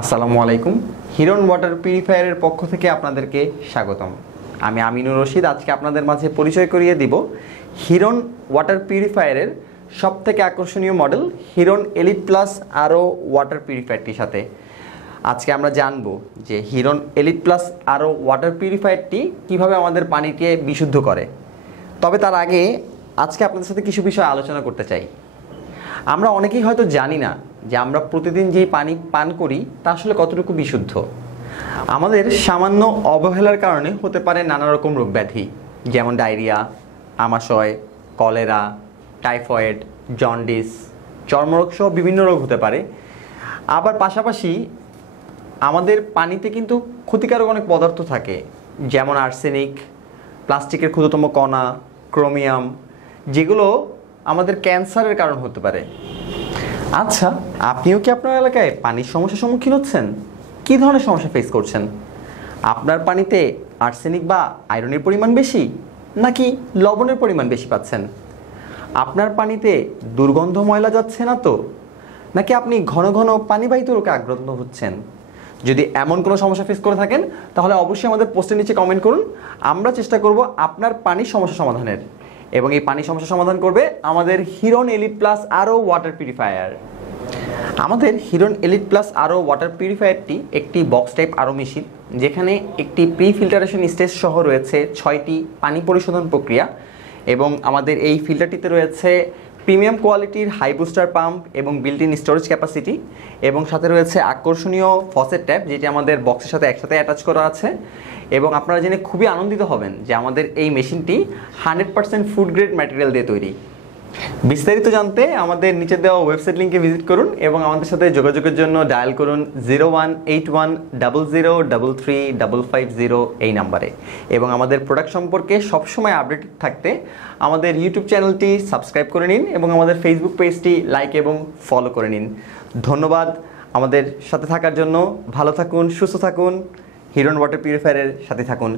আসসালামু আলাইকুম। হিরন ওয়াটার পিউরিফায়ারের পক্ষ থেকে আপনাদেরকে স্বাগতম। আমি আমিনুর রশিদ। আজকে আপনাদের মাঝে পরিচয় করিয়ে দিব হিরন ওয়াটার পিউরিফায়ারের সবথেকে আকর্ষণীয় মডেল হিরন এলিট প্লাস আরও ওয়াটার পিউরিফায়ারটির সাথে। আজকে আমরা জানব যে হিরন এলিট প্লাস আরও ওয়াটার পিউরিফায়ারটি কীভাবে আমাদের পানিকে বিশুদ্ধ করে। তবে তার আগে আজকে আপনাদের সাথে কিছু বিষয় আলোচনা করতে চাই। আমরা অনেকেই হয়তো জানি না যে আমরা প্রতিদিন যেই পানি পান করি তা আসলে কতটুকু বিশুদ্ধ। আমাদের সামান্য অবহেলার কারণে হতে পারে নানা রকম রোগ ব্যাধি, যেমন ডায়রিয়া, আমাশয়, কলেরা, টাইফয়েড, জন্ডিস, চর্মরোগ সহ বিভিন্ন রোগ হতে পারে। আবার পাশাপাশি আমাদের পানিতে কিন্তু ক্ষতিকারক অনেক পদার্থ থাকে, যেমন আর্সেনিক, প্লাস্টিকের ক্ষুদ্রতম কণা, ক্রোমিয়াম, যেগুলো আমাদের ক্যান্সারের কারণ হতে পারে। আচ্ছা, আপনিও কি আপনার এলাকায় পানির সমস্যার সম্মুখীন হচ্ছেন? কী ধরনের সমস্যা ফেস করছেন? আপনার পানিতে আর্সেনিক বা আয়রনের পরিমাণ বেশি, নাকি লবণের পরিমাণ বেশি পাচ্ছেন? আপনার পানিতে দুর্গন্ধ ময়লা যাচ্ছে না তো? নাকি আপনি ঘন ঘন পানিবাহিত রোগে আক্রান্ত হচ্ছেন? যদি এমন কোনো সমস্যা ফেস করে থাকেন তাহলে অবশ্যই আমাদের পোস্টের নিচে কমেন্ট করুন। আমরা চেষ্টা করব আপনার পানির সমস্যা সমাধানের, এবং এই পানি সমস্যা সমাধান করবে আমাদের হিরন এলিট প্লাস আরও ওয়াটার পিউরিফায়ার। আমাদের হিরন এলিট প্লাস আরও ওয়াটার পিউরিফায়ারটি একটি বক্স টাইপ আরও মেশিন, যেখানে একটি প্রি ফিল্টারেশন স্টেজ সহ রয়েছে 6টি পানি পরিশোধন প্রক্রিয়া, এবং আমাদের এই ফিল্টারটিতে রয়েছে প্রিমিয়াম কোয়ালিটির হাই বুস্টার পাম্প এবং বিল্ট ইন স্টোরেজ ক্যাপাসিটি, এবং সাথে রয়েছে আকর্ষণীয় ফসেট ট্যাপ, যেটি আমাদের বক্সের সাথে একসাথে অ্যাটাচ করা আছে। এবং আপনারা জেনে খুবই আনন্দিত হবেন যে আমাদের এই মেশিনটি 100% ফুড গ্রেড ম্যাটেরিয়াল দিয়ে তৈরি। বিস্তারিত জানতে আমাদের নিচে দেওয়া ওয়েবসাইট লিঙ্কে ভিজিট করুন এবং আমাদের সাথে যোগাযোগের জন্য ডায়াল করুন 018100335550 এই নাম্বারে। এবং আমাদের প্রোডাক্ট সম্পর্কে সবসময় আপডেটেড থাকতে আমাদের ইউটিউব চ্যানেলটি সাবস্ক্রাইব করে নিন এবং আমাদের ফেসবুক পেজটি লাইক এবং ফলো করে নিন। ধন্যবাদ আমাদের সাথে থাকার জন্য। ভালো থাকুন, সুস্থ থাকুন, হিরন ওয়াটার পিউরিফায়ারের সাথে থাকুন।